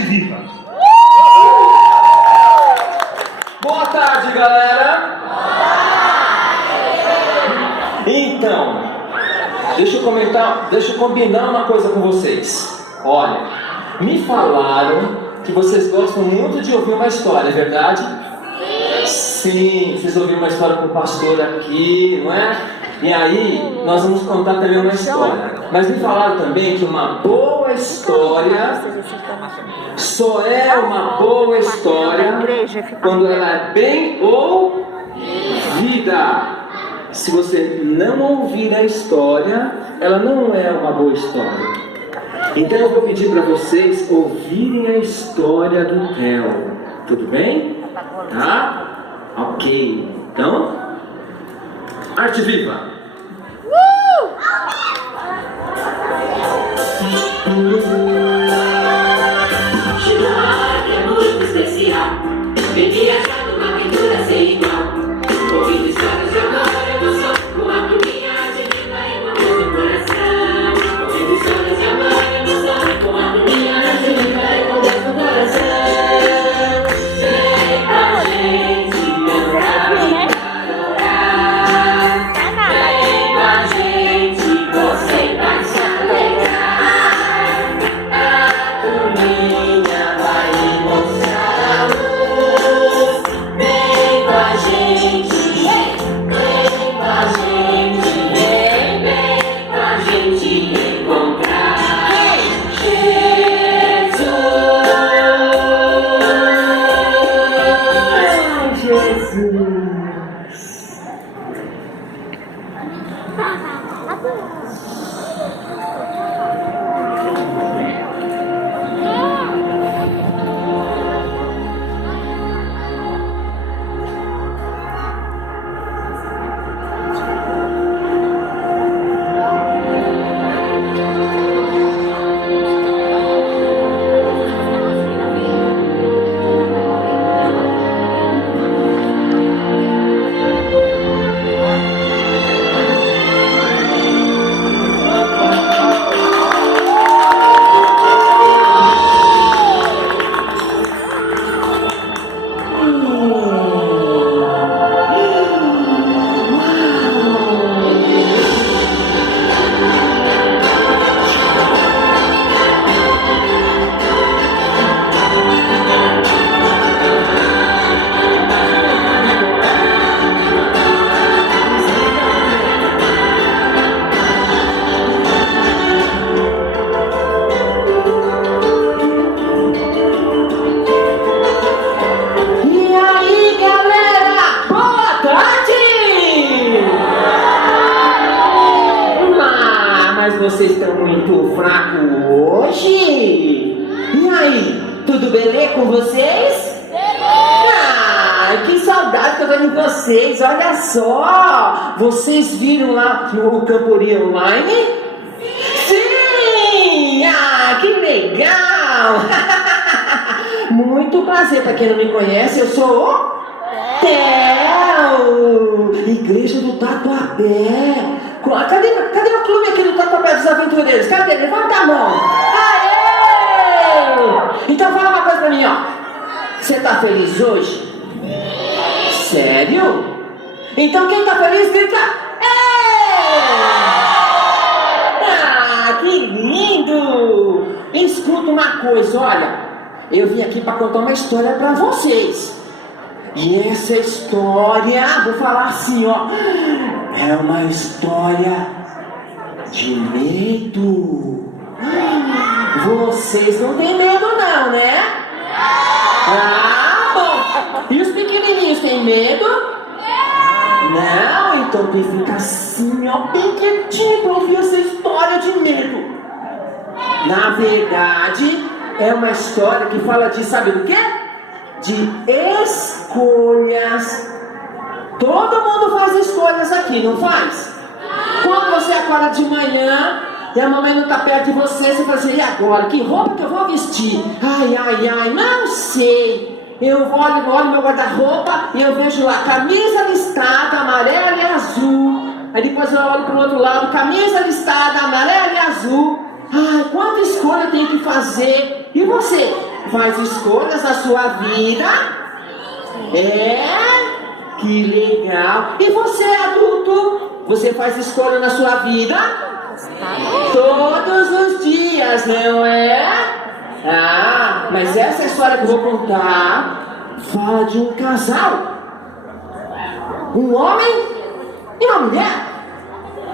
Arte Viva. Boa tarde, galera! Então, deixa eu combinar uma coisa com vocês. Olha, me falaram que vocês gostam muito de ouvir uma história, é verdade? Sim, vocês ouviram uma história com o pastor aqui, não é? E aí, nós vamos contar também uma história. Mas me falaram também que uma boa história só é uma boa história quando ela é bem ouvida. Se você não ouvir a história, ela não é uma boa história. Então eu vou pedir para vocês ouvirem a história do Theo. Tudo bem? Tá? Ok. Então, Arte Viva. Chegou a hora que é muito especial. Vem viajar numa aventura sem igual. Ouvindo histórias de amor, emoção, com a priminha divina e uma voz no coração. Ouvindo histórias de amor, emoção, com a priminha divina e uma voz no coração. Vem com a gente cantar e adorar. Vem com a gente, você vai se alegrar. A turminha vai lhe mostrar a luz. Vem com a gente, vem com a gente, vem com a gente encontrar Vocês estão muito fracos hoje? E aí, tudo beleza com vocês? Ai, que saudade que eu tô de vocês, olha só! Vocês viram lá no Camporia Online? Sim! Ah, que legal! Muito prazer, pra quem não me conhece, eu sou o Theo! Igreja do Tatuapé! Cadê o clube aqui do Tatuapé dos Aventureiros? Cadê? Levanta a mão! Aê! Então fala uma coisa pra mim, ó. Você tá feliz hoje? Sério? Então quem tá feliz, grita! Ah, que lindo! Escuta uma coisa, olha. Eu vim aqui pra contar uma história pra vocês. E essa história, vou falar assim, ó, é uma história de medo. Vocês não têm medo não, né? Ah, bom. E os pequenininhos têm medo? Não, então tem que ficar assim, ó, bem quietinho pra ouvir essa história de medo. Na verdade, é uma história que fala de, sabe do quê? De escolhas. Todo mundo faz escolhas aqui, não faz? Quando você acorda de manhã e a mamãe não está perto de você, você fala assim, e agora? Que roupa que eu vou vestir? Ai, ai, ai, não sei. Eu olho meu guarda-roupa e eu vejo lá camisa listada, amarela e azul. Aí depois eu olho para o outro lado, camisa listada, amarela e azul. Ai, quanta escolha eu tenho que fazer. E você? faz escolhas na sua vida? Que legal. E você, adulto? Você faz escolha na sua vida? Todos os dias, não é? Mas essa história que eu vou contar fala de um casal. Um homem e uma mulher.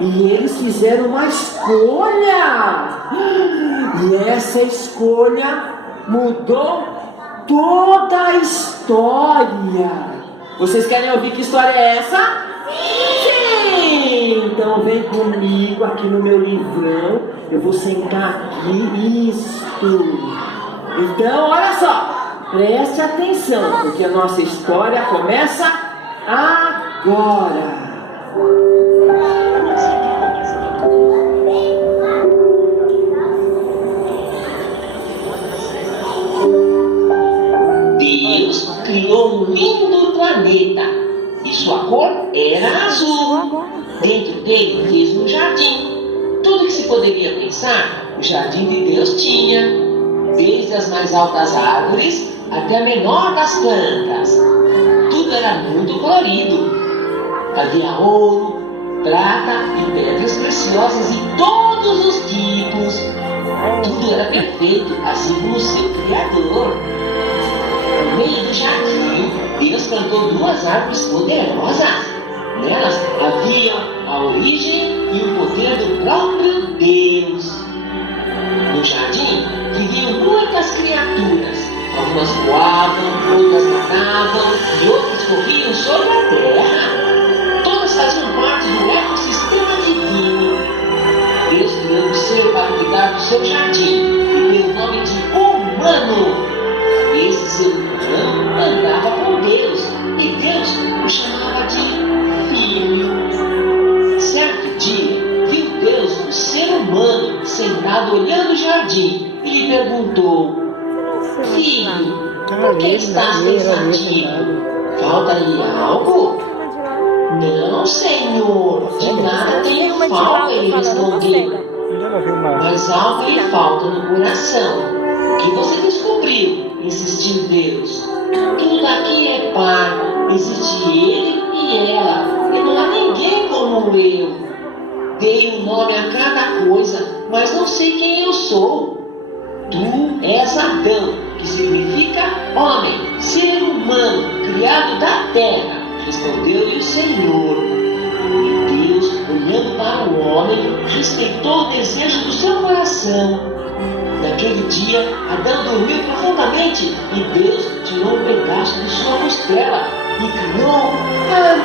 E eles fizeram uma escolha. E essa escolha mudou toda a história. Vocês querem ouvir que história é essa? Sim! Então vem comigo aqui no meu livrão. Eu vou sentar aqui. Isto. Então, olha só. Preste atenção, porque a nossa história começa agora. Deus criou um lindo planeta e sua cor era azul. Dentro dele fez um jardim. Tudo que se poderia pensar, o jardim de Deus tinha, desde as mais altas árvores até a menor das plantas. Tudo era muito colorido. Havia ouro, prata e pedras preciosas de todos os tipos. Tudo era perfeito, assim como o seu Criador. No meio do jardim, Deus plantou 2 árvores poderosas. Nelas haviam a origem e o poder do próprio Deus. No jardim viviam muitas criaturas. Algumas voavam, outras nadavam e outras corriam sobre a terra. Todas faziam parte do ecossistema divino. Deus criou um ser para cuidar do seu jardim e deu o nome de humano. Esse ser humano andava com Deus e Deus o chamava de filho. Certo dia, viu Deus um ser humano sentado olhando o jardim e lhe perguntou: Filho, por que estás pensativo? Falta-lhe algo? Não, Senhor, de nada tenho falta, ele respondeu. Mas algo lhe falta no coração. O que você descobriu? Insistiu Deus. Tudo aqui é par. Existe ele e ela. E não há ninguém como eu. Dei um nome a cada coisa, mas não sei quem eu sou. Tu és Adão, que significa homem, ser humano, criado da terra. Respondeu-lhe o Senhor. E Deus, olhando para o homem, respeitou o desejo do seu coração. Naquele dia, Adão dormiu profundamente e Deus tirou um pedaço de sua costela e criou a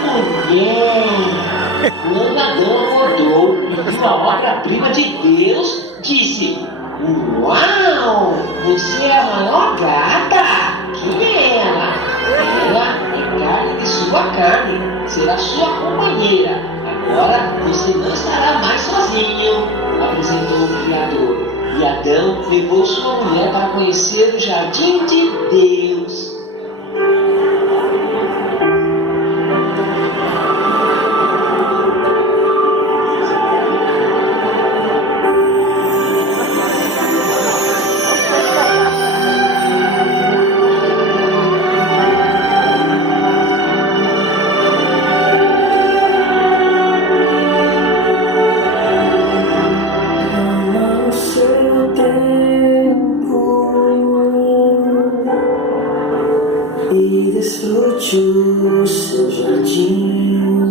mulher. Quando Adão acordou e viu a obra-prima de Deus, disse: Uau! Você é a maior gata! Quem é ela? Ela é carne de sua carne, será sua companheira. Agora você não estará mais sozinho, apresentou o Criador. E Adão levou sua mulher para conhecer o jardim de Deus. E desfrute o seu jardim.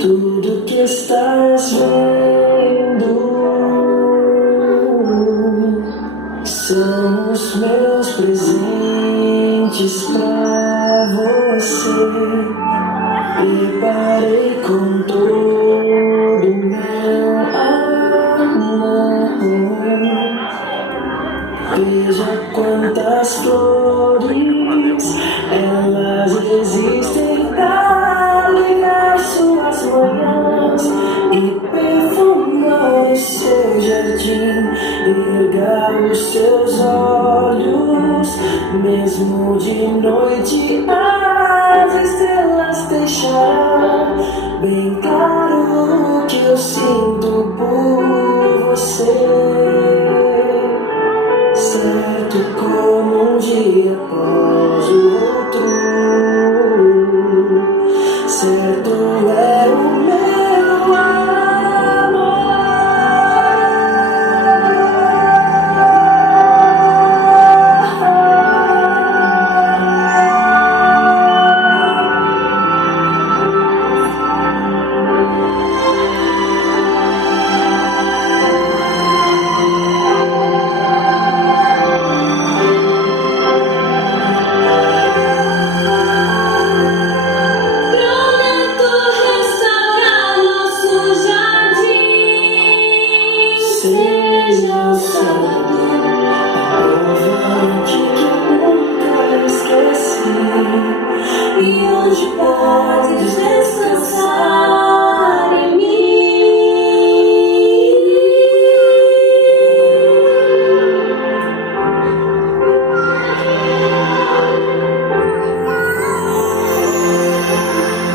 Tudo que estás vendo são os meus presentes pra você. Preparei com todo meu amor. Veja quantas flores, elas existem pra alegrar suas manhãs e perfumar o seu jardim. Erga os seus olhos, mesmo de noite as estrelas deixarão bem claro o que eu sinto por você. certo como um dia após o outro. Certo é o meu amor. Pronto restaurar nosso jardim. Seja o sábado a prova que nunca esqueci, e onde podes descansar em mim.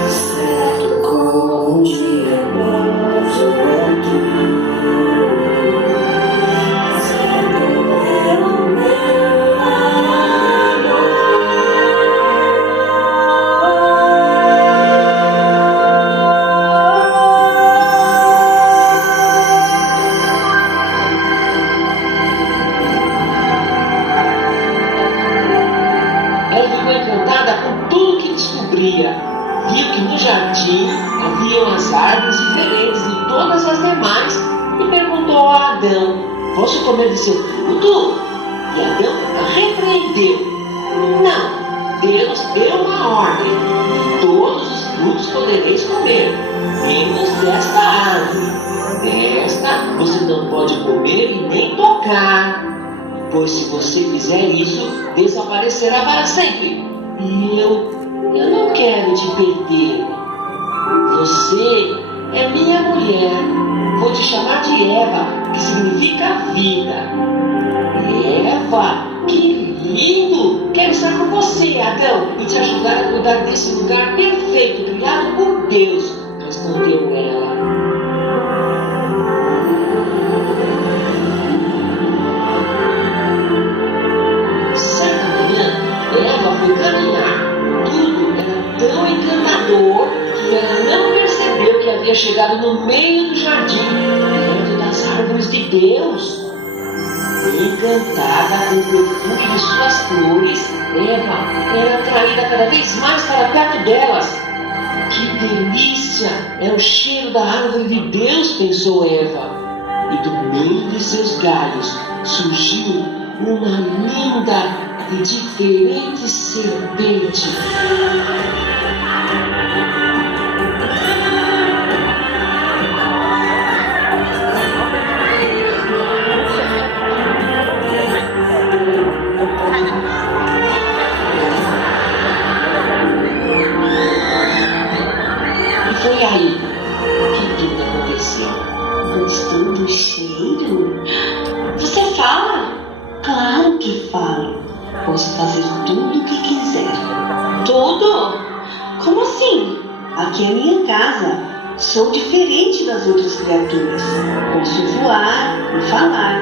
Certo como um dia após o outro. Certo é o meu Ela ficou encantada com tudo que descobria. Viu que no jardim haviam as árvores diferentes de todas as demais e perguntou a Adão: posso comer de seu fruto? E Adão a repreendeu: não, Deus deu uma ordem: todos os frutos podereis comer, menos desta árvore. Desta você não pode comer e nem tocar, pois se você fizer isso, desaparecerá para sempre. E eu não quero te perder. Você é minha mulher. Vou te chamar de Eva, que significa vida. Eva, que lindo! Quero estar com você, Adão, e te ajudar a cuidar desse lugar perfeito, criado por Deus, respondeu ela. Certa manhã, Eva foi caminhar. Tudo era tão encantador que ela não percebeu que havia chegado no meio do jardim, perto das árvores de Deus. Encantada com o perfume de suas flores, Eva era atraída cada vez mais para perto delas. Que delícia! É o cheiro da árvore de Deus, pensou Eva. E do meio de seus galhos surgiu uma linda e diferente serpente. E foi aí que tudo aconteceu. Gostou do cheiro? Você fala? Claro que falo. Posso fazer tudo o que quiser. Tudo? Como assim? Aqui é minha casa. Sou diferente das outras criaturas. Posso voar e falar.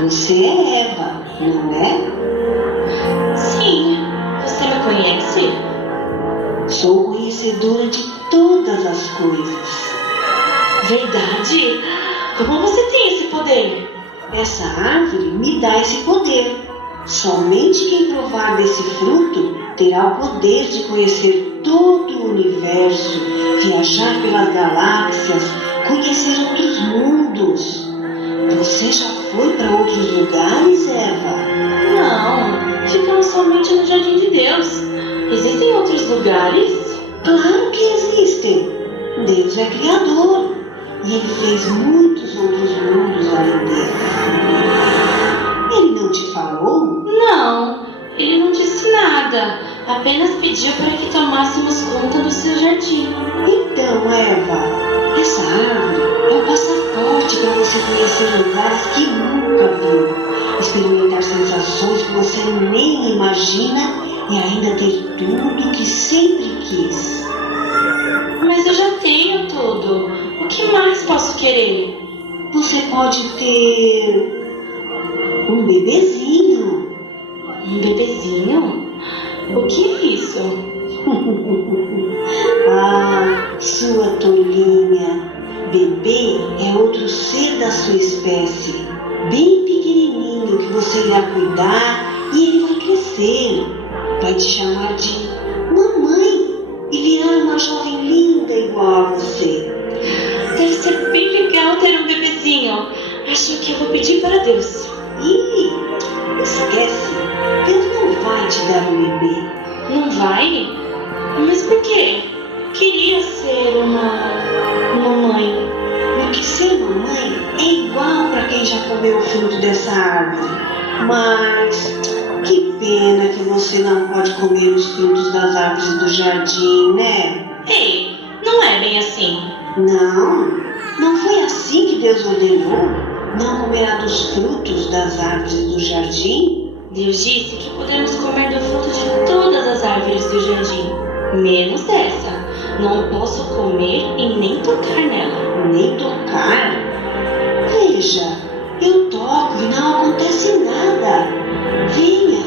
Você é Eva, não é? Sim, você me conhece? Sou conhecedora de todas as coisas. Verdade? Como você tem esse poder? Essa árvore me dá esse poder. Somente quem provar desse fruto terá o poder de conhecer todo o universo, viajar pelas galáxias, conhecer outros mundos. Você já foi para outros lugares, Eva? Não, ficamos somente no Jardim de Deus. Existem outros lugares? Claro que existem. Deus é criador e Ele fez muitos outros mundos além dele. Ele não te falou? Não, ele não disse nada. Apenas pediu para que tomássemos conta do seu jardim. Então, Eva, essa árvore é o passaporte para você conhecer lugares que nunca viu, experimentar sensações que você nem imagina e ainda ter tudo que sempre quis. Mas eu já tenho tudo. O que mais posso querer? Você pode ter um bebezinho. Um bebezinho? O que é isso? Ah, sua tolinha. Bebê é outro ser da sua espécie, bem pequenininho, que você irá cuidar e ele vai crescer. Vai te chamar de mamãe e virar uma jovem linda igual a você. Deve ser bem legal ter um bebezinho. Acho que eu vou pedir para Deus. Ih, esquece, Deus não vai te dar um bebê. Não vai? Mas por quê? Queria ser uma mãe. Porque ser mamãe é igual para quem já comeu o fruto dessa árvore. Mas que pena que você não pode comer os frutos das árvores do jardim, né? Ei, não é bem assim. Não foi assim que Deus ordenou? Não comerá dos frutos das árvores do jardim? Deus disse que podemos comer do fruto de todas as árvores do jardim, menos essa. Não posso comer e nem tocar nela. Nem tocar? Veja, eu toco e não acontece nada. Venha,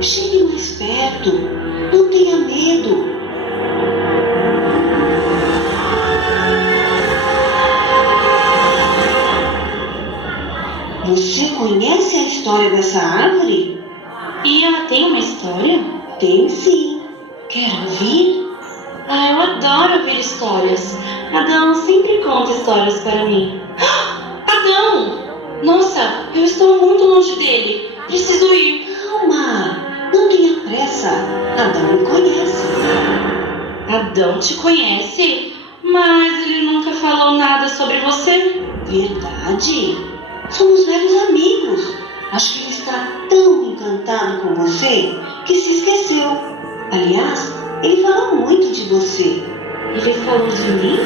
chegue mais perto. Não tenha medo. Você conhece a história dessa árvore? E ela tem uma história? Tem sim. Quer ouvir? Ah, eu adoro ouvir histórias. Adão sempre conta histórias para mim. Ah, Adão! Nossa, eu estou muito longe dele. Preciso ir. Calma, não tenha pressa. Adão me conhece. Adão te conhece? Mas ele nunca falou nada sobre você. Verdade? Somos velhos amigos. Acho que ele está tão encantado com você que se esqueceu. Aliás, ele falou muito de você. Ele falou de mim?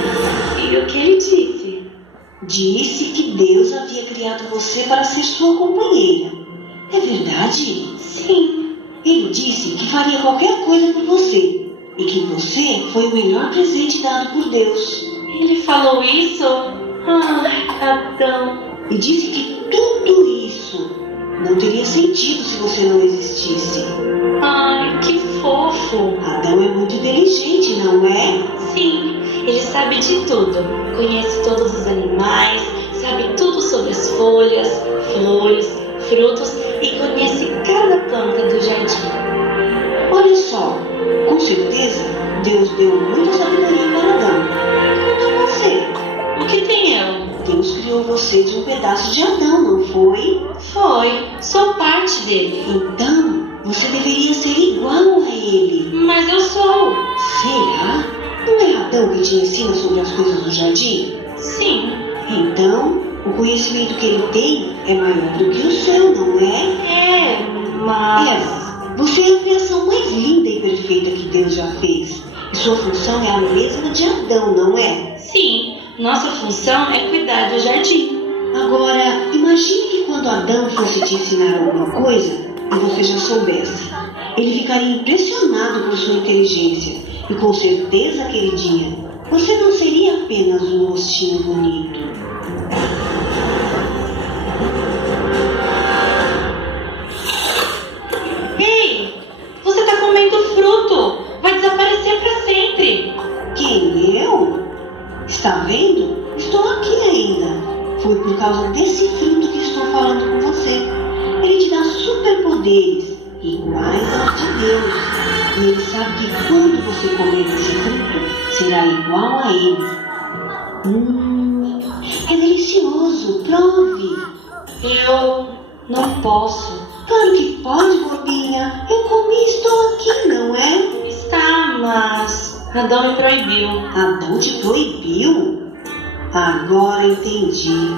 E o que ele disse? Disse que Deus havia criado você para ser sua companheira. É verdade? Sim. Ele disse que faria qualquer coisa por você e que você foi o melhor presente dado por Deus. Ele falou isso? Ai, Adão. E disse que tudo isso não teria sentido se você não existisse. Ai, que fofo. Adão é muito inteligente, não é? Sim, ele sabe de tudo. Conhece todos os animais, sabe tudo sobre as folhas, flores, frutos e conhece cada planta do jardim. Olha só, com certeza Deus deu muita sabedoria para Adão. Quanto a você, O que tem eu? Deus criou você de um pedaço de Adão, não foi? Foi, sou parte dele. Então, você deveria ser igual a ele. Mas eu sou. Será? Não é Adão que te ensina sobre as coisas do jardim? Sim. Então, o conhecimento que ele tem é maior do que o seu, não é? Mas... Eva, você é a criação mais linda e perfeita que Deus já fez. E sua função é a mesma de Adão, não é? Sim, nossa função é cuidar do jardim. Agora, imagine que quando Adão fosse te ensinar alguma coisa e você já soubesse. Ele ficaria impressionado por sua inteligência e com certeza aquele dia você não seria apenas um rostinho bonito. Ei, você tá comendo fruto. Vai desaparecer para sempre. Quem? Eu? Está vendo? Estou aqui ainda. Foi por causa desse fruto que estou falando com você. Ele te dá superpoderes iguais aos de Deus. E ele sabe que quando você comer esse fruto, será igual a ele. É delicioso. Prove. Eu não posso. Claro que pode, bobinha. Eu comi e estou aqui, não é? Está, mas Adão me proibiu. Adão te proibiu? Agora entendi.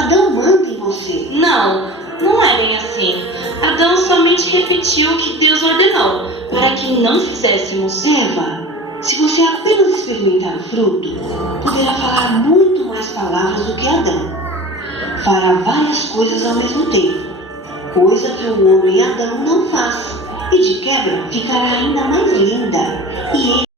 Adão manda em você. Não, não é bem assim. Adão somente repetiu o que Deus ordenou, para que não fizéssemos. Eva, se você apenas experimentar o fruto, poderá falar muito mais palavras do que Adão. Fará várias coisas ao mesmo tempo, coisa que o homem Adão não faz. E de quebra ficará ainda mais linda. E ele